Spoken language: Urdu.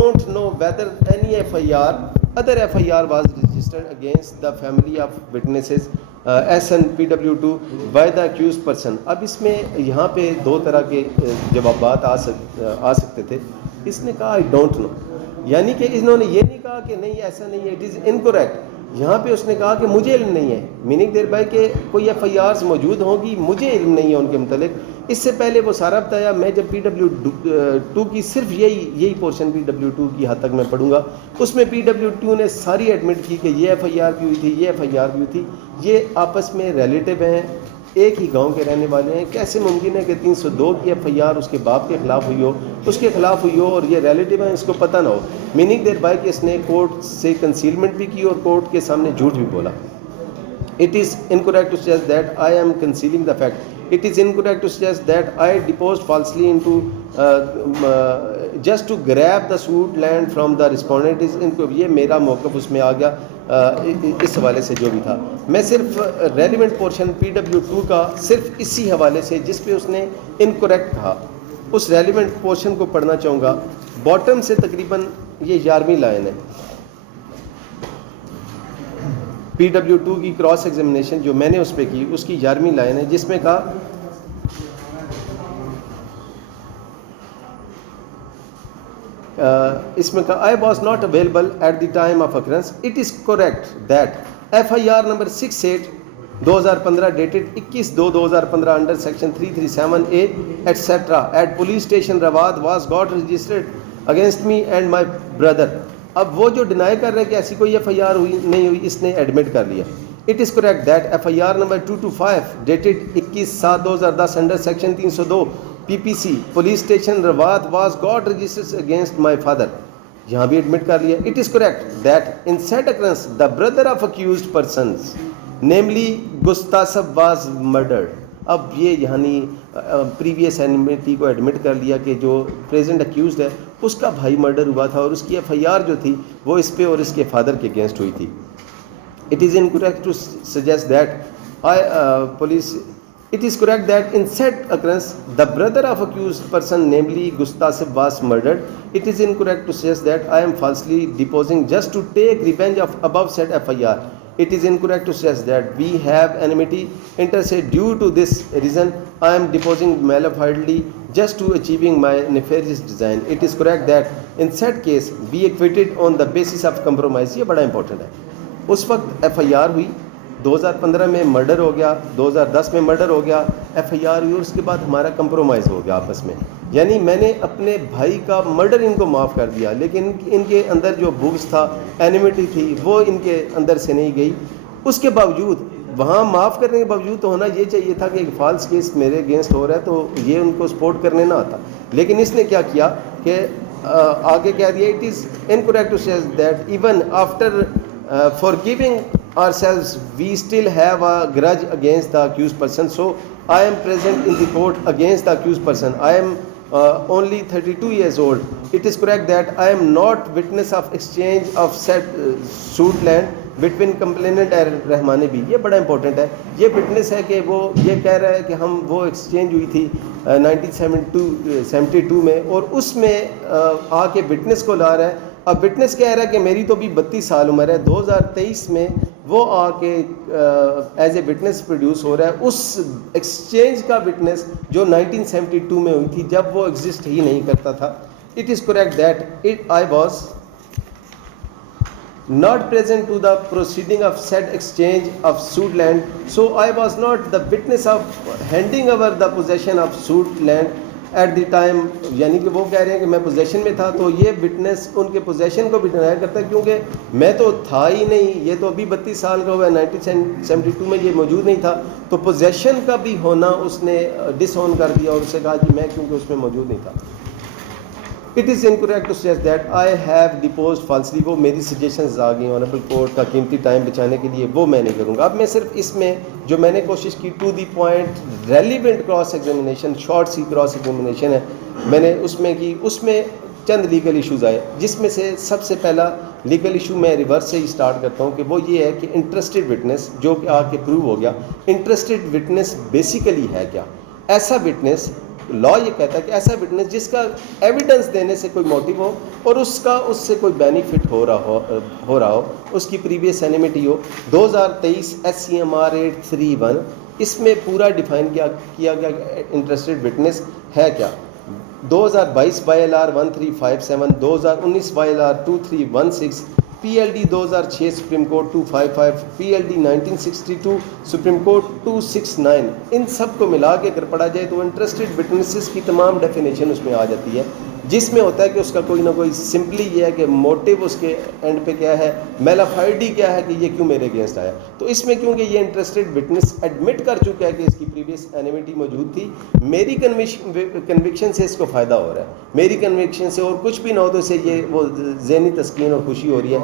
don't know whether any FIR, other FIR was registered against the family of witnesses SN PW2 by the accused person. اب اس میں یہاں پہ دو طرح کے جوابات آ سکتے تھے. اس نے کہا I don't know, یعنی کہ انہوں نے یہ نہیں کہا کہ نہیں ایسا نہیں ہے, اٹ از انکوریکٹ. یہاں پہ اس نے کہا کہ مجھے علم نہیں ہے, میننگ دیر بائی کہ کوئی FIRs موجود ہوں گی, مجھے علم نہیں ہے ان کے متعلق. اس سے پہلے وہ سارا بتایا. میں جب PW2 کی صرف یہی پورشن PW2 کی حد تک میں پڑھوں گا, اس میں PW2 نے ساری ایڈمٹ کی کہ یہ FIR بھی ہوئی تھی, یہ FIR بھی ہوئی تھی. یہ آپس میں ریلیٹیو ہیں, ایک ہی گاؤں کے رہنے والے ہیں. کیسے ممکن ہے کہ 302 کی FIR اس کے باپ کے خلاف ہوئی ہو, اس کے خلاف ہوئی ہو, اور یہ ریلیٹیو ہیں, اس کو پتہ نہ ہو. میننگ دیر بائی کہ اس نے کورٹ سے کنسیلمنٹ بھی کی اور کورٹ کے سامنے جھوٹ بھی بولا. It is incorrect to suggest that I am concealing the fact. It is incorrect to suggest that I deposed falsely into just to grab the suit land from the respondent. یہ میرا موقف اس میں آ گیا اس حوالے سے جو بھی تھا. میں صرف ریلیونٹ پورشن PW2 کا صرف اسی حوالے سے جس پہ اس نے انکوریکٹ کہا, اس ریلیونٹ پورشن کو پڑھنا چاہوں گا. باٹم سے تقریباً یہ 11ویں لائن ہے. PW2 کی کراس ایگزامینیشن جو میں نے اس پہ کی, اس کی 11ویں لائن ہے, جس میں کہا اس میں کہا I was not available at the time of occurrence. It is correct that FIR number 68 2015 dated 21/2/2015 under section 337A etc. at police station Rawat was got registered against me and my brother. اب وہ جو ڈینائی کر رہے ہیں کہ ایسی کوئی FIR ہوئی نہیں ہوئی, اس نے ایڈمٹ کر لیا. It is correct that FIR number 225 dated 21/7/2010 under section 302 PPC police station Rawat was got registered against my father. یہاں بھی ایڈمٹ کر لیا. It is correct that in said occurrence the brother of accused persons namely Gustasov was murdered. اب یہ یعنی پریویس اینیمیٹی کو ایڈمٹ کر لیا کہ جو پریزنٹ اکیوزڈ ہے اس کا بھائی مرڈر ہوا تھا, اور اس کی FIR جو تھی وہ اس پہ اور اس کے فادر کے اگینسٹ ہوئی تھی. It is incorrect to suggest that It is correct that in said occurrence the brother of accused person namely Gustasov was murdered. It is incorrect to suggest that I am falsely deposing just to take revenge of above said FIR. It is incorrect to suggest that we have enmity interstate. Due to this reason I am deposing malafidely just to achieving my nefarious design. It is correct that in said case be acquitted on the basis of compromise. یہ بڑا امپورٹنٹ ہے. اس وقت FIR ہوئی, 2015 میں مرڈر ہو گیا, 2010 میں مرڈر ہو گیا, FIR ہوئی, اور اس کے بعد ہمارا کمپرومائز ہو گیا آپس میں. یعنی میں نے اپنے بھائی کا مرڈر ان کو معاف کر دیا, لیکن ان کے اندر جو بغض تھا, اینیمیٹی تھی, وہ ان کے اندر سے نہیں گئی. اس کے باوجود وہاں معاف کرنے کے باوجود تو ہونا یہ چاہیے تھا کہ ایک فالس کیس میرے اگینسٹ ہو رہا ہے تو یہ ان کو سپورٹ کرنے نہ آتا. لیکن اس نے کیا کیا کہ آگے کہہ دیا It is incorrect to say that even after forgiving ourselves we still have a grudge against the accused person. So I am present in the court against the accused person. I am only 32 years old. It is correct that I am not witness of exchange of said suit land between complainant and رحمانی بھی. یہ بڑا امپورٹنٹ ہے. یہ وٹنس ہے کہ وہ یہ کہہ رہا ہے کہ ہم وہ ایکسچینج ہوئی تھی 1972 میں, اور اس میں آ کے وٹنس کو لا رہا ہے. اب وٹنس کہہ رہا ہے کہ میری تو بھی 32 سال عمر ہے. 2023 میں وہ آ کے ایز اے وٹنس پروڈیوس ہو رہا ہے اس ایکسچینج کا وٹنس جو 1972 میں ہوئی تھی, جب وہ ایگزسٹ ہی نہیں کرتا تھا. It is correct that I was not present to the proceeding of said exchange of suit land, so I was not the witness of handing over the possession of suit land at the time. یعنی کہ وہ کہہ رہے ہیں کہ میں پوزیشن میں تھا, تو یہ وٹنس ان کے پوزیشن کو بھی ڈینائی کرتا ہے, کیونکہ میں تو تھا ہی نہیں, یہ تو ابھی 32 سال کا ہوا ہے, 1972 میں یہ موجود نہیں تھا. تو پوزیشن کا بھی ہونا اس نے ڈس آن کر دیا, اور اسے کہا کہ میں کیونکہ اس میں موجود نہیں تھا. It is incorrect to suggest that I have deposed falsely. وہ میری سجیشنز آ گئی آنریبل کورٹ کا قیمتی ٹائم بچانے کے لیے, وہ میں نہیں کروں گا. اب میں صرف اس میں جو میں نے کوشش کی to the point relevant cross examination, short سی کراس ایگزامینیشن ہے میں نے اس میں کی. اس میں چند لیگل ایشوز آئے, جس میں سے سب سے پہلا لیگل ایشو میں ریورس سے ہی اسٹارٹ کرتا ہوں کہ وہ یہ ہے کہ انٹرسٹڈ وٹنس جو کہ آ کے پروو ہو گیا. انٹرسٹڈ وٹنس بیسیکلی ہے کیا؟ ایسا وٹنس لا یہ کہتا ہے کہ ایسا وٹنس جس کا ایویڈنس دینے سے کوئی موٹیو ہو اور اس سے کوئی بینیفٹ ہو رہا ہو, اس کی پریویس انیمٹی ہو. 2023 SCMR 831 اس میں پورا ڈیفائن کیا گیا کہ انٹرسٹڈ وٹنس ہے کیا. 2022 YLR 1357, 2019 YLR 2316, PLD 2006 supreme court 255, PLD 1962 supreme court 269. ان سب کو ملا کے اگر پڑھا جائے تو انٹرسٹڈ وٹنسز کی تمام ڈیفینیشن اس میں آ جاتی ہے, جس میں ہوتا ہے کہ اس کا کوئی نہ کوئی سمپلی یہ ہے کہ موٹیو اس کے اینڈ پہ کیا ہے, میلافائڈی کیا ہے کہ یہ کیوں میرے اگینسٹ آیا. تو اس میں کیونکہ یہ انٹرسٹڈ وٹنس ایڈمٹ کر چکا ہے کہ اس کی پریویس اینیمٹی موجود تھی, میری کنوکشن سے اس کو فائدہ ہو رہا ہے, میری کنوکشن سے اور کچھ بھی نہ ہو تو اسے یہ وہ ذہنی تسکین اور خوشی ہو رہی ہے.